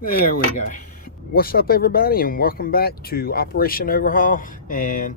There we go. What's up, everybody, and welcome back to Operation Overhaul. And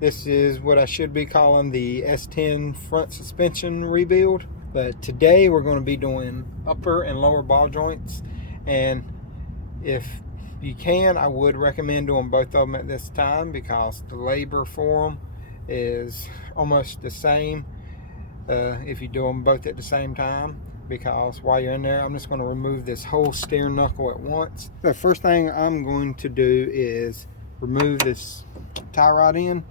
this is what I should be calling the S10 front suspension rebuild. But today we're going to be doing upper and lower ball joints. And if you can, I would recommend doing both of them at this time because the labor for them is almost the same if you do them both at the same time. Because while you're in there, I'm just going to remove this whole steer knuckle at once. The first thing I'm going to do is remove this tie rod end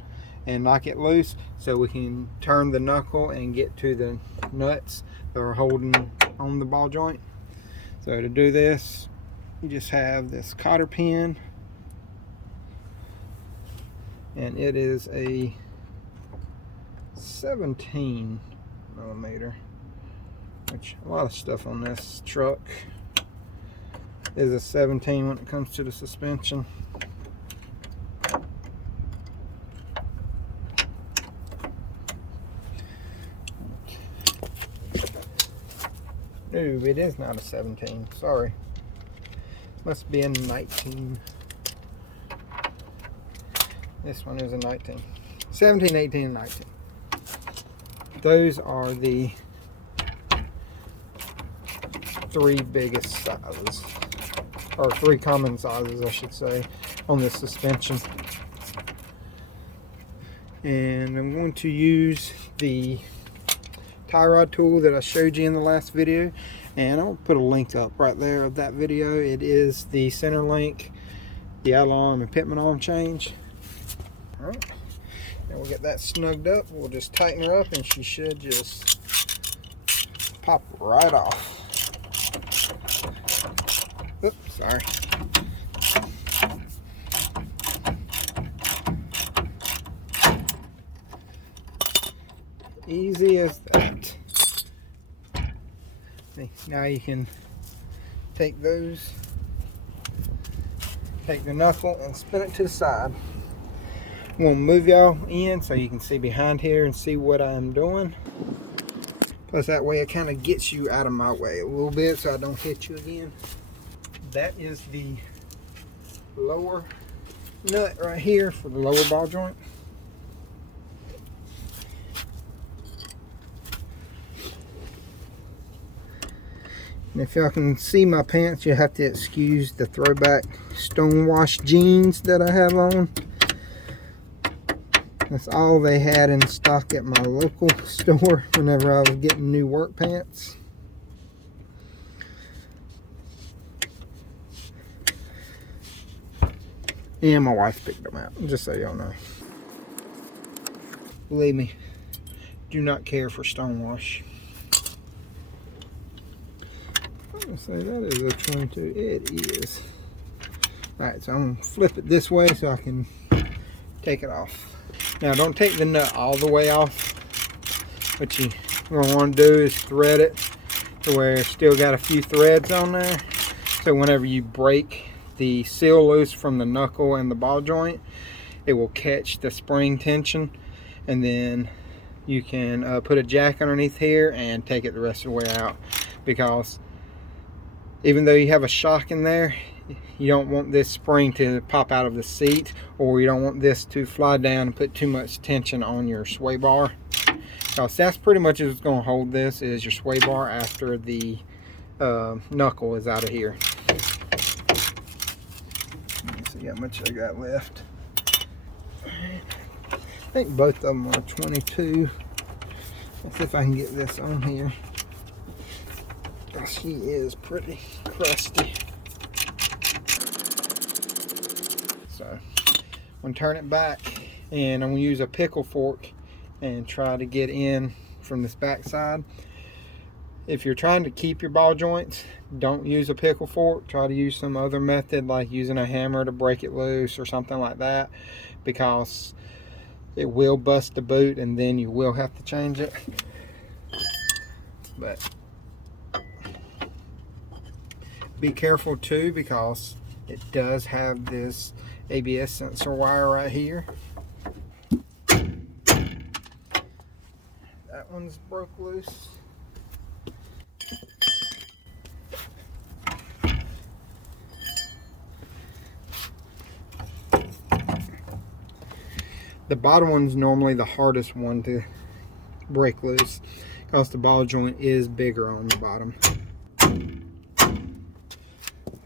and knock it loose so we can turn the knuckle and get to the nuts that are holding on the ball joint. So to do this, you just have this cotter pin, and it is a 17 millimeter. Which a lot of stuff on this truck is a 17 when it comes to the suspension. No, it is not a 17. Sorry. Must be a 19. This one is a 19. 17, 18, 19. Those are the three biggest sizes, or three common sizes I should say, on this suspension. And I'm going to use the tie rod tool that I showed you in the last video, and I'll put a link up right there of that video. It is the center link, the outlaw arm and pitman arm change. Alright, now we'll get that snugged up. We'll just tighten her up and she should just pop right off. Oops, sorry. Easy as that. Now you can take the knuckle and spin it to the side. I'm going to move y'all in so you can see behind here and see what I'm doing. Plus that way it kind of gets you out of my way a little bit so I don't hit you again. That is the lower nut right here for the lower ball joint. And if y'all can see my pants, you have to excuse the throwback stonewashed jeans that I have on. That's all they had in stock at my local store whenever I was getting new work pants. And my wife picked them out, just so y'all know. Believe me, do not care for stonewash. I'm gonna say that is a 22. It is. Alright, so I'm gonna flip it this way so I can take it off. Now don't take the nut all the way off. What you're gonna want to do is thread it to where it's still got a few threads on there. So whenever you break the seal loose from the knuckle and the ball joint, it will catch the spring tension, and then you can put a jack underneath here and take it the rest of the way out. Because even though you have a shock in there, you don't want this spring to pop out of the seat, or you don't want this to fly down and put too much tension on your sway bar. Because that's pretty much what's going to hold this, is your sway bar after the knuckle is out of here. Let's see how much I got left. I think both of them are 22. Let's see if I can get this on here. She is pretty crusty. So I'm going to turn it back, and I'm going to use a pickle fork and try to get in from this back side. If you're trying to keep your ball joints, don't use a pickle fork. Try to use some other method, like using a hammer to break it loose or something like that, because it will bust the boot and then you will have to change it. But be careful too, because it does have this ABS sensor wire right here. That one's broke loose. The bottom one's normally the hardest one to break loose because the ball joint is bigger on the bottom. I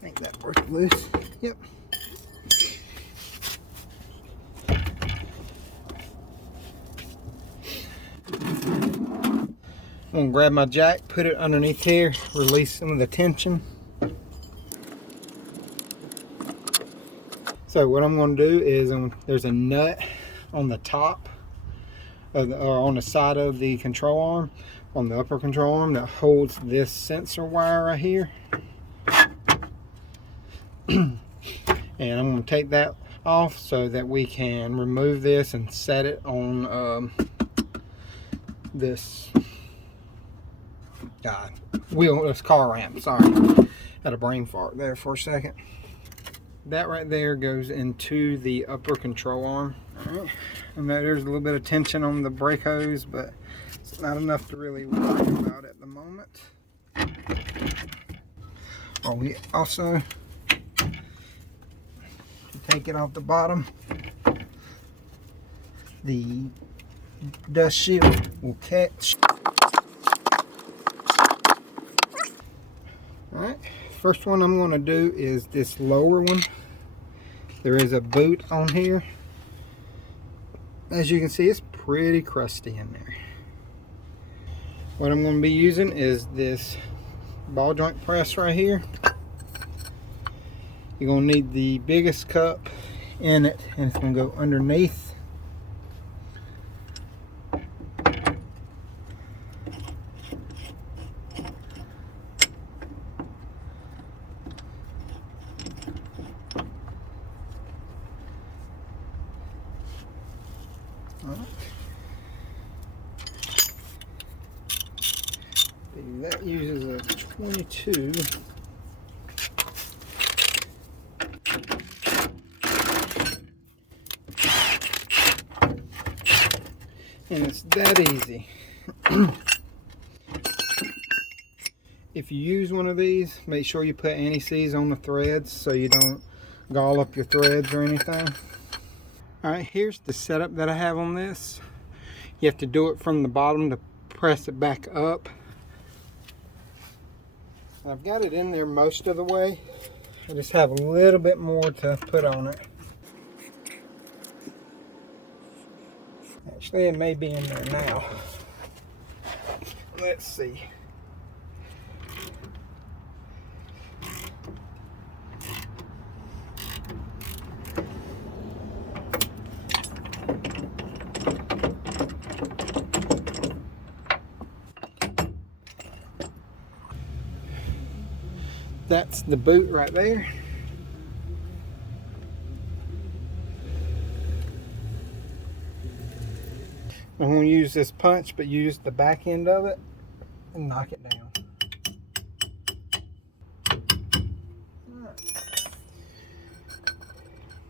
think that broke loose. Yep. I'm going to grab my jack, put it underneath here, release some of the tension. So what I'm going to do is, there's a nut on the top, or on the side of the control arm, on the upper control arm, that holds this sensor wire right here. And I'm going to take that off so that we can remove this and set it on this this car ramp. Sorry, had a brain fart there for a second. That right there goes into the upper control arm. All right. I know there's a little bit of tension on the brake hose, but it's not enough to really worry about at the moment. Oh, we also, to take it off the bottom, the dust shield will catch. Alright, first one I'm going to do is this lower one. There is a boot on here. As you can see, it's pretty crusty in there. What I'm going to be using is this ball joint press right here. You're going to need the biggest cup in it, and it's going to go underneath. That uses a 22. And it's that easy. If you use one of these, make sure you put anti-seize on the threads so you don't gall up your threads or anything. Alright, here's the setup that I have on this. You have to do it from the bottom to press it back up. I've got it in there most of the way. I just have a little bit more to put on it. Actually, it may be in there now. Let's see. That's the boot right there. I'm going to use this punch, but use the back end of it and knock it down. Right.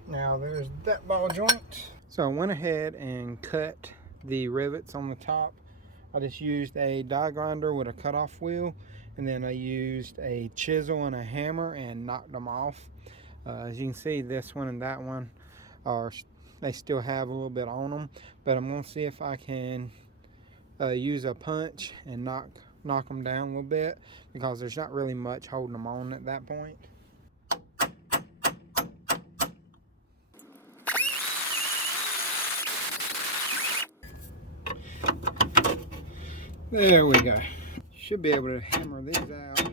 Now there's that ball joint. So I went ahead and cut the rivets on the top. I just used a die grinder with a cutoff wheel, and then I used a chisel and a hammer and knocked them off. As you can see, this one and that one they still have a little bit on them, but I'm going to see if I can use a punch and knock them down a little bit, because there's not really much holding them on at that point. There we go. Should be able to hammer these out.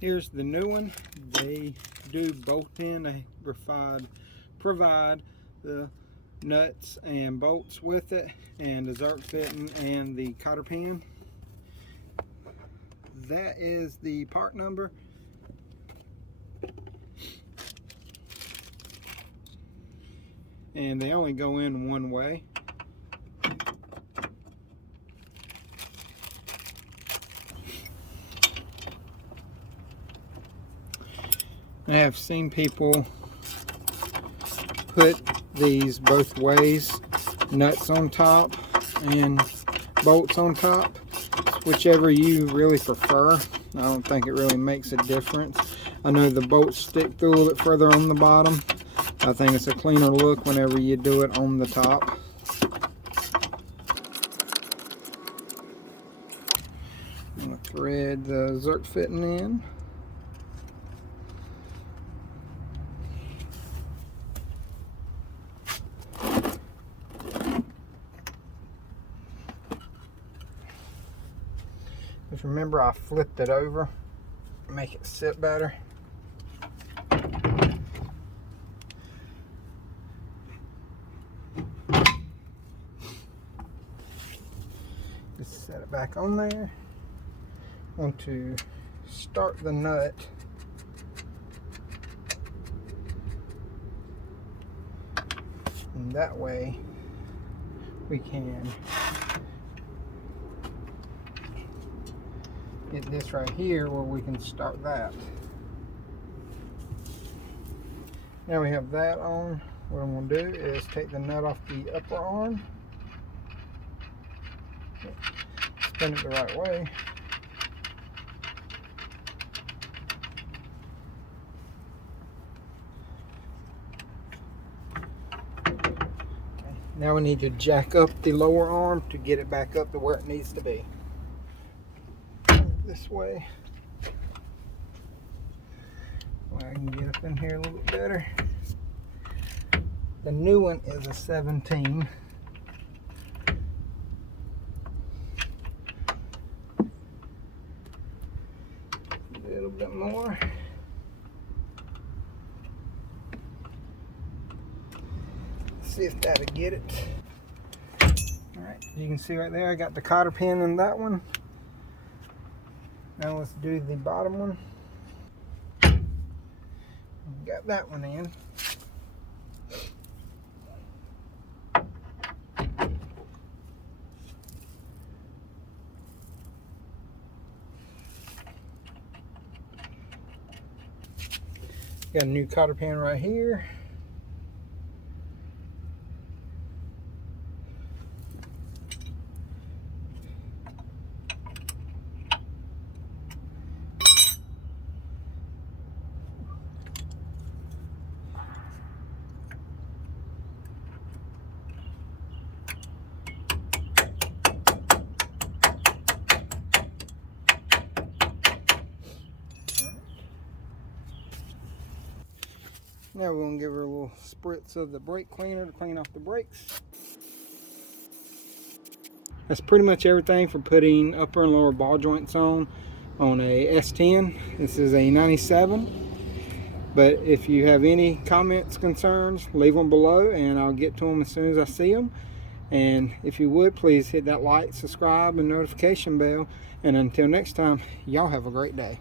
Here's the new one. They do bolt in. They provide the nuts and bolts with it, and the Zerk fitting and the cotter pin. That is the part number. And they only go in one way. I have seen people put these both ways, nuts on top and bolts on top, whichever you really prefer. I don't think it really makes a difference. I know the bolts stick through a little bit further on the bottom. I think it's a cleaner look whenever you do it on the top. I'm going to thread the zerk fitting in. Just remember, I flipped it over, make it sit better. Just set it back on there. I want to start the nut. And that way we can get this right here where we can start that. Now we have that on. What I'm going to do is take the nut off the upper arm, spin it the right way. Now we need to jack up the lower arm to get it back up to where it needs to be. This way. Well, I can get up in here a little bit better. The new one is a 17. A little bit more. See if that'll get it. Alright, you can see right there I got the cotter pin in that one. Now let's do the bottom one. Got that one in. Got a new cotter pin right here. Now we're going to give her a little spritz of the brake cleaner to clean off the brakes. That's pretty much everything for putting upper and lower ball joints on a S10. This is a 97. But if you have any comments, concerns, leave them below and I'll get to them as soon as I see them. And if you would, please hit that like, subscribe, and notification bell. And until next time, y'all have a great day.